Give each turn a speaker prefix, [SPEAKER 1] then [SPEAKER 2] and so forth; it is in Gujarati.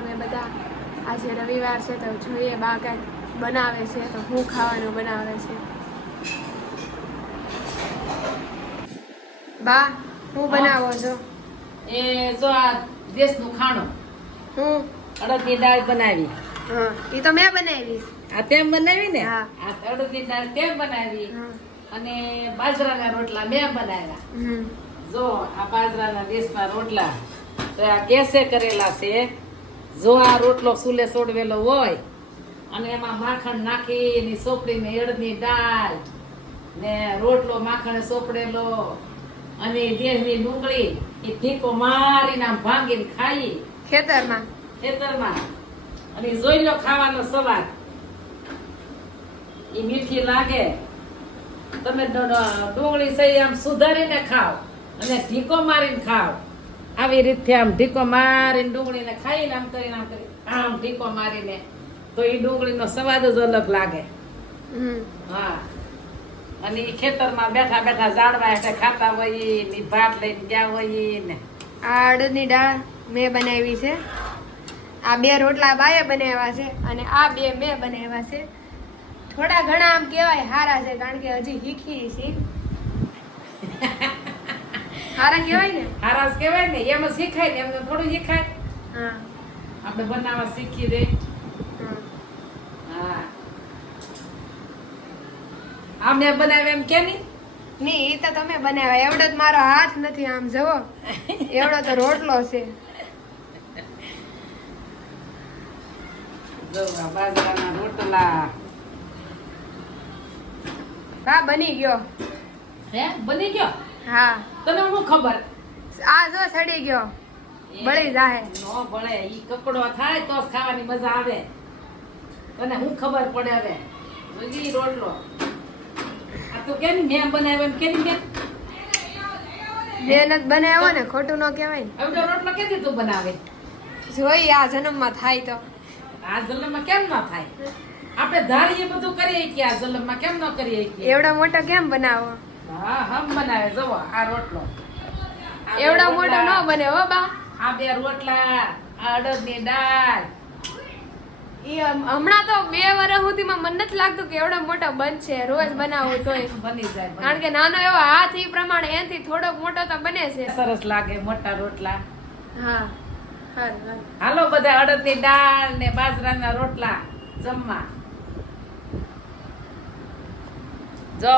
[SPEAKER 1] આજે રવિવાર છે તો જોઈએ બા કાંઈક બનાવે છે તો હું ખાવાનું બનાવે છે. બા હું બનાવો છો?
[SPEAKER 2] એ જો આ દેશનું ખાણું.
[SPEAKER 1] હું?
[SPEAKER 2] અડદની દાળ બનાવી.
[SPEAKER 1] હા એ તો મેં બનાવી
[SPEAKER 2] આ તેમ બનાવી ને?
[SPEAKER 1] હા.
[SPEAKER 2] આ અડદની દાળ તેમ બનાવી. અને બાજરાના રોટલા મેં બનાવ્યા. જો આ બાજરાના દેશના રોટલા તો આ ગેસે કરેલા છે? જો આ રોટલો સુલે સોડવેલો હોય અને એમાં માખણ નાખી એની સોપડીને અડદની દાળ ને રોટલો માખણે સોપડેલો અને દેહની ડુંગળી એ ઠીકો મારીને આમ ભાંગીને ખાઈ.
[SPEAKER 1] ખેતરમાં?
[SPEAKER 2] ખેતરમાં. અને જોઈ લો ખાવાનો સવાદ. એ મીઠી લાગે. તમે ડુંગળી સહી આમ સુધારીને ખાઓ અને ઢીકો મારીને ખાઓ. આવી રીતે આમ ઢીકો મારીને ડુંગળીને ખાઈને આમ કરીને આમ કરી આમ ઢીકો મારીને. તો એ ડુંગળીનો સ્વાદ જ અલગ લાગે.
[SPEAKER 1] હમ.
[SPEAKER 2] હા. અને એ ખેતરમાં બેઠા બેઠા ઝાડવા એટલે ખાતા હોઈએ ને ભાત લઈને ગયા હોઈએ ને.
[SPEAKER 1] આ અડદની દાળ મેં બનાવી છે. આ બે રોટલા બાએ બનાવ્યા છે અને આ બે મેં બનાવ્યા છે. થોડા ઘણા આમ કહેવાય હારા છે કારણ કે હજી શીખી છે હારા કહેવાય ને?
[SPEAKER 2] હારા કહેવાય ને એમ શીખાય ને એમને થોડું શીખાય.
[SPEAKER 1] હા.
[SPEAKER 2] આપણે બનાવવા શીખી દે.
[SPEAKER 1] હા.
[SPEAKER 2] હા. આ મેં એમ કે નહીં
[SPEAKER 1] નહીં એ તો તમે બનાવ્યા એવડો જ મારો હાથ નથી આમ જવો એવડો તો રોટલો છે.
[SPEAKER 2] રોટલા.
[SPEAKER 1] હા બની ગયો.
[SPEAKER 2] હે બની ગયો?
[SPEAKER 1] હા.
[SPEAKER 2] તને શું ખબર?
[SPEAKER 1] આ જો સડી ગયો. બળી જાહે.
[SPEAKER 2] નો બળે ઈ કકડો થાય તો ખાવાની મજા આવે. તને હું ખબર પડે હવે? જોજી રોટલો. આ તો કેમ મેં બનાવ્યો એમ કેની મેં?
[SPEAKER 1] મહેનત બનાવ્યો ને ખોટું ન કહેવાય ને.
[SPEAKER 2] હવે રોટલો કે તું બનાવે?
[SPEAKER 1] જોઈ આ જન્મમાં થાય તો.
[SPEAKER 2] આ જલમમાં કેમ ન થાય? આપણે ધારીએ બધું કરીએ કે આ જલમમાં કેમ ન કરીએ કે
[SPEAKER 1] એવડો મોટો કેમ બનાવો?
[SPEAKER 2] હા હમ બનાવે જુઓ આ રોટલો.
[SPEAKER 1] એવડા મોટો ન બને હો બા.
[SPEAKER 2] આ બે રોટલા આ અડદની દાળ.
[SPEAKER 1] ઈ હમણાં તો બે વર્ષ સુધીમાં મને નથી લાગતું કે એવડા મોટા બનશે. રોજ બનાવું તો
[SPEAKER 2] બની જાય
[SPEAKER 1] કારણ કે નાનો એવો હાથ એ પ્રમાણે એનાથી થોડોક મોટો તો બને છે.
[SPEAKER 2] સરસ લાગે મોટા રોટલા.
[SPEAKER 1] હા.
[SPEAKER 2] હાલો બધા અડદની દાળ ને બાજરાના રોટલા જમવા. જો